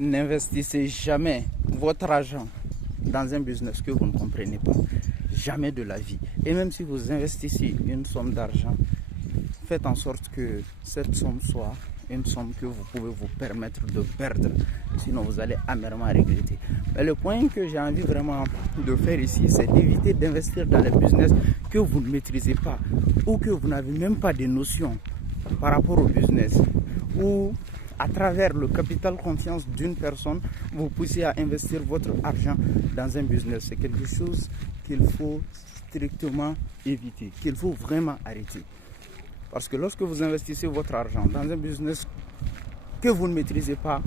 N'investissez jamais votre argent dans un business que vous ne comprenez pas. Jamais de la vie. Et même si vous investissez une somme d'argent, faites en sorte que cette somme soit une somme que vous pouvez vous permettre de perdre. Sinon, vous allez amèrement regretter. Mais le point que j'ai envie vraiment de faire ici, c'est d'éviter d'investir dans les business que vous ne maîtrisez pas ou que vous n'avez même pas de notions par rapport au business. Ou à travers le capital confiance d'une personne, vous poussez à investir votre argent dans un business. C'est quelque chose qu'il faut strictement éviter, qu'il faut vraiment arrêter. Parce que lorsque vous investissez votre argent dans un business que vous ne maîtrisez pas,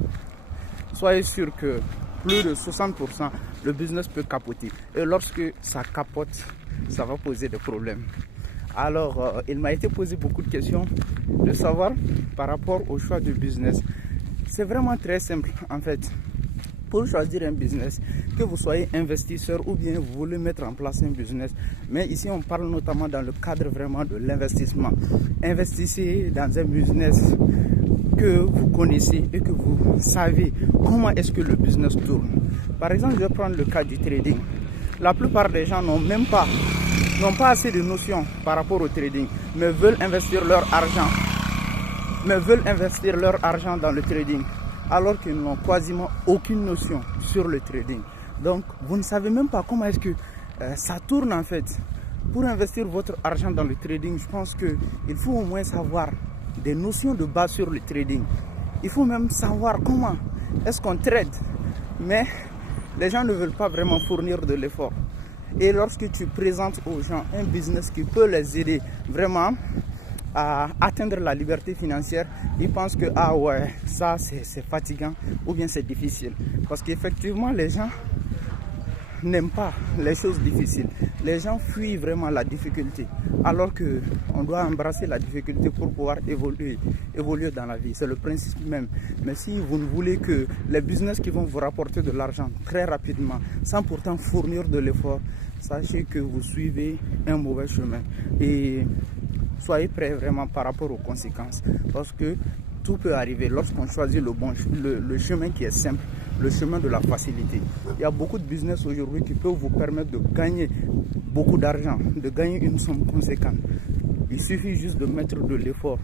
soyez sûr que plus de 60%, le business peut capoter. Et lorsque ça capote, ça va poser des problèmes. Alors, il m'a été posé beaucoup de questions de savoir par rapport au choix du business. C'est vraiment très simple en fait. Pour choisir un business, que vous soyez investisseur ou bien vous voulez mettre en place un business, mais ici on parle notamment dans le cadre vraiment de l'investissement. Investissez dans un business que vous connaissez et que vous savez comment est-ce que le business tourne. Par exemple, je vais prendre le cas du trading. La plupart des gens n'ont pas assez de notions par rapport au trading, mais veulent investir leur argent dans le trading, alors qu'ils n'ont quasiment aucune notion sur le trading. Donc, vous ne savez même pas comment est-ce que ça tourne en fait. Pour investir votre argent dans le trading, je pense qu'il faut au moins savoir des notions de base sur le trading. Il faut même savoir comment est-ce qu'on trade. Mais les gens ne veulent pas vraiment fournir de l'effort. Et lorsque tu présentes aux gens un business qui peut les aider vraiment à atteindre la liberté financière, ils pensent que ah ouais, ça c'est fatigant ou bien c'est difficile. Parce qu'effectivement, les gens n'aiment pas les choses difficiles. Les gens fuient vraiment la difficulté. Alors qu'on doit embrasser la difficulté pour pouvoir évoluer dans la vie. C'est le principe même. Mais si vous ne voulez que les business qui vont vous rapporter de l'argent très rapidement, sans pourtant fournir de l'effort, sachez que vous suivez un mauvais chemin. Et soyez prêts vraiment par rapport aux conséquences. Parce que tout peut arriver lorsqu'on choisit le chemin qui est simple, le chemin de la facilité. Il y a beaucoup de business aujourd'hui qui peuvent vous permettre de gagner beaucoup d'argent, de gagner une somme conséquente. Il suffit juste de mettre de l'effort.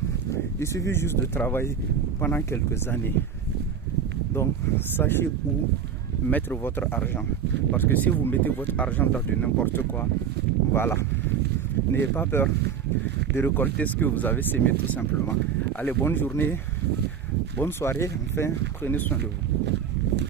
Il suffit juste de travailler pendant quelques années. Donc, sachez où mettre votre argent. Parce que si vous mettez votre argent dans de n'importe quoi, voilà. N'ayez pas peur de récolter ce que vous avez sémé tout simplement. Allez, bonne journée, bonne soirée, enfin, prenez soin de vous.